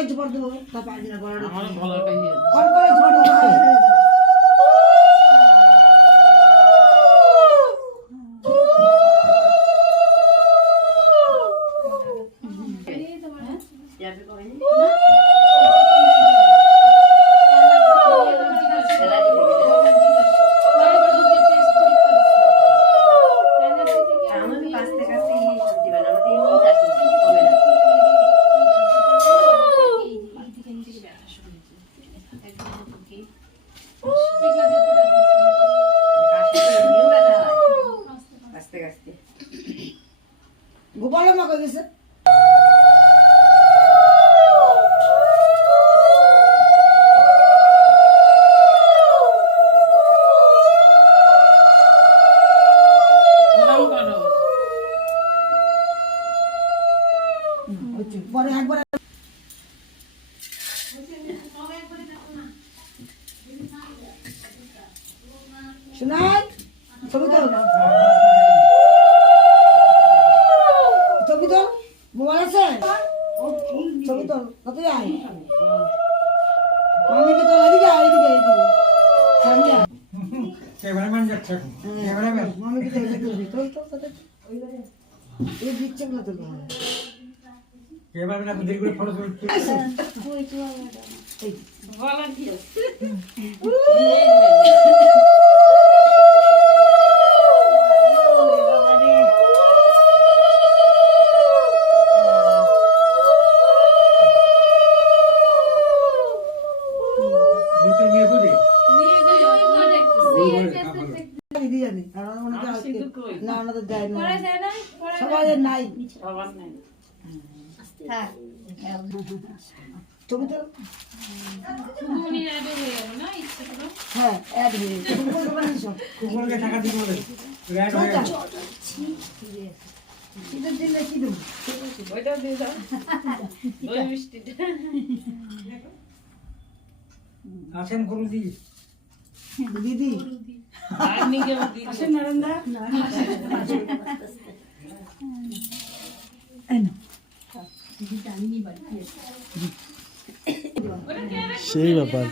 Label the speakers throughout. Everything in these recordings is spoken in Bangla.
Speaker 1: কড়াই ঝোপড় দেবো তা পারবি না গলাটা কম কড়াই ঝোপড় দেবো গলা হয়ে?
Speaker 2: পরে
Speaker 1: একবার শোনাই ছবি তো ছবি তো মোবাইল আছে? ছবি তো কত যায়? মামিকে তো এদিকে আয়, এদিকে এদিকে। সামনে।
Speaker 3: ক্যামেরাম্যান যাচ্ছে এখন। ক্যামেরাম্যান।
Speaker 1: মামিকে তো এদিকে তোল তো তোদের এই দিচ্ছে গুলো তুলবো
Speaker 3: ক্যামেরাম্যান এখন দেরি করে ফটো তুলছে
Speaker 4: গলা কি আছে
Speaker 3: বলতে নিয়ে বুঝি
Speaker 1: দিদি জানি আর ওনাকে
Speaker 4: আমার সিঁদুর কই?
Speaker 1: না ওনাদের দেয় না। সবাই নাই।
Speaker 4: সবার নাই
Speaker 1: ছবি তো
Speaker 5: উনি অ্যাডও হয়ে।
Speaker 1: হ্যাঁ অ্যাড হয়ে গেছে। তুমি বলতে পারিস
Speaker 3: কুকুরকে টাকা দিতে হবে। রেড হয়ে গেছে
Speaker 1: শীতের দিনে কি দেবো?
Speaker 4: ওইটাও দিয়ে দাও। দই মিষ্টিটা।
Speaker 3: আসেন করুন দি
Speaker 1: দিদি আসেন নারায়ণদা।
Speaker 6: সেই ব্যাপার।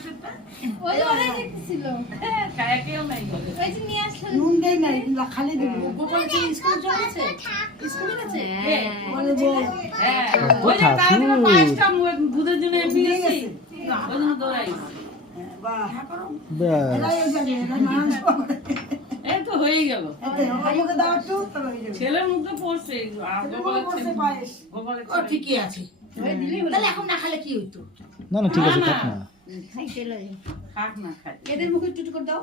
Speaker 6: ব্যাস
Speaker 1: এরাই এই জানে এরা নানান সব
Speaker 4: এই তো হয়ে
Speaker 1: আমাকে দাও একটু।
Speaker 4: ছেলের মুখে পড়ছে আর গোপালের
Speaker 1: বসে
Speaker 4: ছেলে-
Speaker 1: পায়েস।
Speaker 4: গোপালের
Speaker 2: ও ঠিকই আছে। তাহলে এখন না খেলে কি হইতো?
Speaker 6: না না ঠিক আছে থাক না।
Speaker 4: খাক না খাই।
Speaker 5: এদের মুখে করে দাও।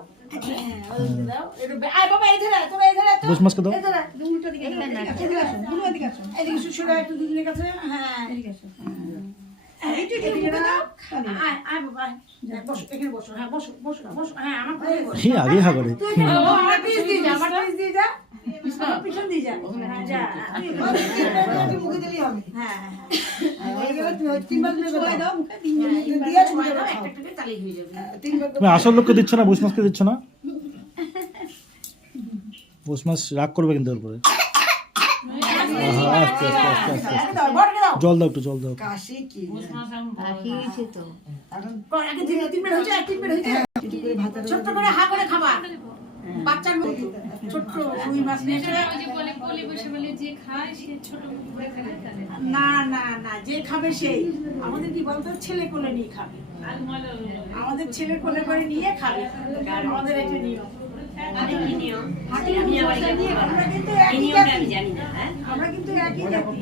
Speaker 1: দাও একটু আয় বাবা এই ধরে তোরা এই ধরে তো।
Speaker 6: বুঝ মাছকে দাও।
Speaker 1: এই ধরে আয়।
Speaker 5: দিকে এদিকে আসো দুটো এদিকে আসো
Speaker 1: এদিকে একটু একটু দিদির কাছে হ্যাঁ
Speaker 5: এদিকে আসো
Speaker 1: এইটু এদিকে দাও আয় আয় বাবা বসো এখানে বসো হ্যাঁ বসো বসো বসো হ্যাঁ আমার কোলে বসো।
Speaker 6: কি আগে হা করে
Speaker 1: তুই আমার পিস দিয়ে যা আমার পিস দিয়ে যা। পিছন দিয়ে যা। হ্যাঁ, যা তুই মুখে দিলেই হবে। হ্যাঁ হ্যাঁ হ্যাঁ। হয়ে গেলে তুই ওই তিনবার দিলে
Speaker 5: সবাই দাও মুখে তিন
Speaker 1: দিয়ে দিয়ে ছুঁয়ে দাও
Speaker 2: একটা একটা তালেই হয়ে যাবে।
Speaker 1: তিনবার
Speaker 6: তুমি আসল লোককে দিচ্ছ না বুঝ মাছকে দিচ্ছ না? বুঝ মাছ রাগ করবে কিন্তু ওর উপরে। আহা, আস্তে আস্তে আস্তে আস্তে জল দাও একটু জল দাও।
Speaker 1: কাশি কি? একটু করে
Speaker 2: ছোট্ট করে হা করে খাবা। বাচ্চার মতো। ছোট্ট রুই মাছ নিয়ে
Speaker 5: যে বলি যে খায় সে ছোট করে
Speaker 1: না না না যে খাবে সেই আমাদের কি বলতো ছেলে কোলে নিয়ে খাবে।
Speaker 4: আর মজা
Speaker 1: আমাদের ছেলে কোলে করে নিয়ে খাবে। আমাদের এটা নিয়ম নিয়ে আমরা কিন্তু একই জাতি।
Speaker 2: জানি হ্যাঁ?
Speaker 1: আমরা কিন্তু একই জাতি।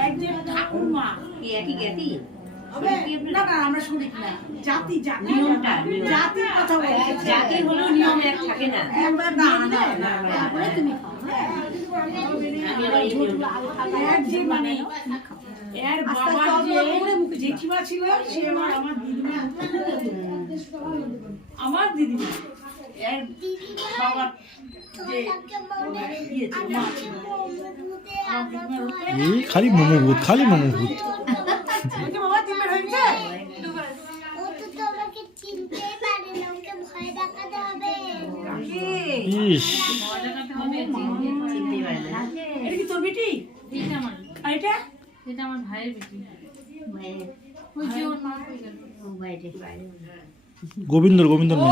Speaker 1: একজন ঠাকুরমা
Speaker 2: কি একই জ্ঞাতি
Speaker 1: না না আমরা শুনি না জাতি জাতি
Speaker 2: নিয়মটা,
Speaker 1: জাতির কথা বলছি
Speaker 2: জাতি হলেও নিয়ম এক থাকে না
Speaker 1: না না না
Speaker 5: তুমি খাও
Speaker 2: আমি আবার এই নিয়মটা
Speaker 1: এর যে মানে এর বাবা যে জেঠিমা ছিল সে আমার আমার দিদিমা আমার দিদিমা এর উপরে-
Speaker 6: এই খালি মোমো ভূত খালি মোমো ভূত। ইস।
Speaker 4: ভয় দেখাতে হবে,
Speaker 2: চিনতেই পারে না
Speaker 1: এটা কি তোর বেটি। আর এটা
Speaker 5: এটা আমার ভাইয়ের। বেটি ওই যে ওর মা হয়ে গেল?
Speaker 6: গোবিন্দর গোবিন্দর
Speaker 2: ও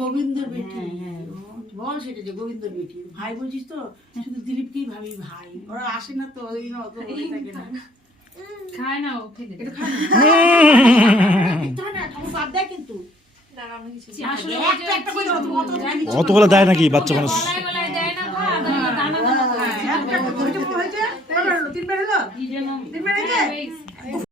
Speaker 2: গোবিন্দর বেটি হ্যাঁ বল সেটা যে গোবিন্দর বেটি ভাই বলছিস তো শুধু দিলীপকেই ভাবি ভাই। ওরা আসে না তো ওই অত বলে থাকে না।
Speaker 5: খায় না ও
Speaker 2: এটা খান না। বাদ দেয় কিন্তু।
Speaker 6: অতগুলো দেয় নাকি বাচ্চা মানুষ?